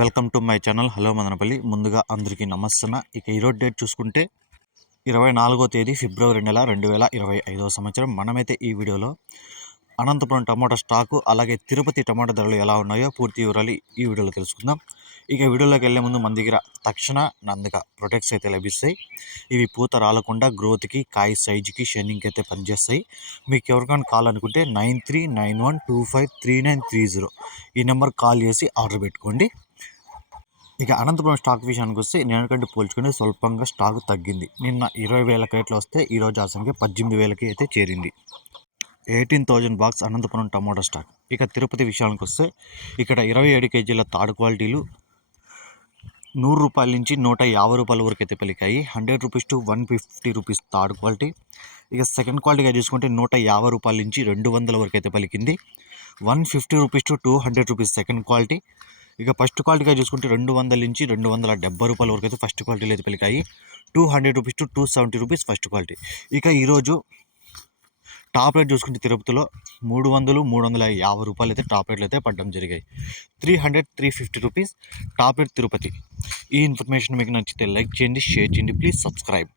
Welcome to my channel. Hello Madanapalle. ముందుగా అందరికీ నమస్తన ఇక ఈరోజు డేట్ చూసుకుంటే ఇరవై నాలుగో తేదీ ఫిబ్రవరి నెల రెండు వేల ఇరవై ఐదవ సంవత్సరం. మనమైతే ఈ వీడియోలో అనంతపురం టమాటా స్టాకు అలాగే తిరుపతి టమాటా ధరలు ఎలా ఉన్నాయో పూర్తి వివరాలు ఈ వీడియోలో తెలుసుకుందాం. ఇక వీడియోలోకి వెళ్ళే ముందు మన దగ్గర తక్షణ నందక ప్రొటెక్ట్స్ అయితే లభిస్తాయి. ఇవి పూత రాలకుండా గ్రోత్కి కాయ సైజుకి షైనింగ్కి అయితే పనిచేస్తాయి. మీకు ఎవరికైనా కాల్ అనుకుంటే nine three nine one two five three nine three zero ఈ నెంబర్ కాల్ చేసి ఆర్డర్ పెట్టుకోండి. ఇక అనంతపురం స్టాక్ విషయానికి వస్తే నిన్నకంటే పోల్చుకుంటే స్వల్పంగా స్టాక్ తగ్గింది. నిన్న ఇరవై వేల క్రేట్లు వస్తే ఈరోజు ఆ సంఖ్య పద్దెనిమిది వేలకి అయితే చేరింది. Eighteen thousand box Anantapur tomato stock. ఇక తిరుపతి విషయానికి వస్తే ఇక్కడ ఇరవై ఏడు కేజీల తాడు క్వాలిటీలు నూరు రూపాయల నుంచి నూట యాభై రూపాయల వరకు అయితే పలికాయి. Hundred rupees to one fifty rupees third quality. ఇక సెకండ్ క్వాలిటీగా చూసుకుంటే నూట యాభై రూపాయల నుంచి రెండు వందల వరకు అయితే పలికింది. One fifty rupees to two hundred rupees second quality. ఇక ఫస్ట్ క్వాలిటీగా చూసుకుంటే రెండు వందల నుంచి రెండు వందల డెబ్బై రూపాయల వరకు అయితే ఫస్ట్ క్వాలిటీలో అయితే పలికాయి two hundred rupees to two seventy rupees first quality. ఇక ఈరోజు టాప్ రేట్ చూసుకుంటే తిరుపతిలో మూడు వందలు మూడు వందల యాభై రూపాయలు అయితే టాప్ రేట్లు అయితే పడడం జరిగాయి. Three hundred three fifty rupees top rate Tirupati. ఈ ఇన్ఫర్మేషన్ మీకు నచ్చితే లైక్ చేయండి షేర్ చేయండి ప్లీజ్ సబ్స్క్రైబ్.